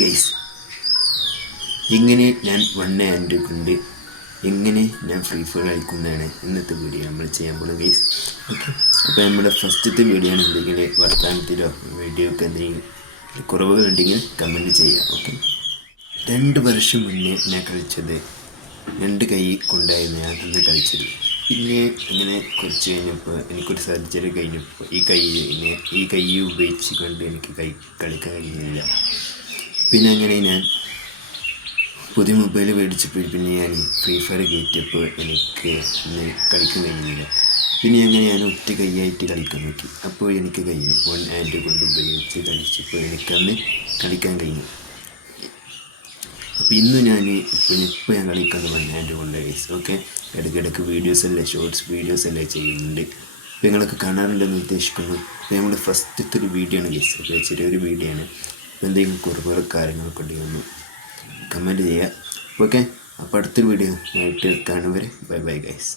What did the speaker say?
Guys, ഇങ്ങനെ ഞാൻ 1 hand കൊണ്ട് എങ്ങനെ ഞാൻ ഫ്രീ ഫയർ കളിക്കുന്നതാണ് ഇന്നത്തെ വീഡിയോ നമ്മൾ ചെയ്യാൻ പോകുന്നത് ഗൈസ്. ഓക്കെ, അപ്പോൾ നമ്മുടെ ഫസ്റ്റത്തെ വീഡിയോ ആണ്. എന്തെങ്കിലും വർത്തമാനത്തിലോ വീഡിയോ ഒക്കെ എന്തെങ്കിലും കുറവുകളുണ്ടെങ്കിൽ കമൻറ്റ് ചെയ്യുക. ഓക്കെ, 2 വർഷം മുന്നേ ഞാൻ കളിച്ചത് 2 കൈ കൊണ്ടായിരുന്നു ഞാൻ അന്ന് കളിച്ചത്. പിന്നെ അങ്ങനെ കുറച്ച് കഴിഞ്ഞപ്പോൾ എനിക്കൊരു സർജറി കഴിഞ്ഞപ്പോൾ ഈ കൈ ഉപയോഗിച്ച് കൊണ്ട് എനിക്ക് കളിക്കാൻ കഴിയുന്നില്ല. പിന്നെ അങ്ങനെ ഞാൻ പുതിയ മൊബൈൽ മേടിച്ചപ്പോൾ പിന്നെ ഞാൻ ഫ്രീ ഫയർ കയറ്റിയപ്പോൾ എനിക്ക് ഇന്ന് കളിക്കാൻ കഴിയുന്നില്ല. പിന്നെ അങ്ങനെ ഞാൻ ഒറ്റ കൈയായിട്ട് കളിക്കാൻ നോക്കി. അപ്പോൾ എനിക്ക് കഴിഞ്ഞു 1 ഹാൻഡ് കൊണ്ട് ഉപയോഗിച്ച് കളിച്ചപ്പോൾ എനിക്കന്ന് കളിക്കാൻ കഴിഞ്ഞു. അപ്പോൾ ഇന്ന് ഇപ്പോൾ ഞാൻ കളിക്കുന്നത് 1 ഹാൻഡ് കൊണ്ട് ഗൈസ്. ഓക്കെ, ഇടയ്ക്കിടയ്ക്ക് ഷോർട്സ് വീഡിയോസ് എല്ലാം ചെയ്യുന്നുണ്ട്. അപ്പോൾ നിങ്ങളൊക്കെ കാണാറുണ്ടെന്ന് ഉദ്ദേശിക്കുന്നു. അപ്പോൾ നമ്മുടെ ഫസ്റ്റത്തെ ഒരു വീഡിയോ ആണ് ഗൈസ്. അപ്പോൾ ചെറിയൊരു വീഡിയോ ആണ്. അപ്പോൾ എന്തെങ്കിലും കുറവ് കാര്യങ്ങളൊക്കെ ഉണ്ടെങ്കിൽ ഒന്ന് കമൻറ്റ് ചെയ്യുക. ഓക്കെ, അപ്പോൾ അടുത്തൊരു വീഡിയോ ആയിട്ട് കാണും വരെ ബൈ ബൈ ഗൈസ്.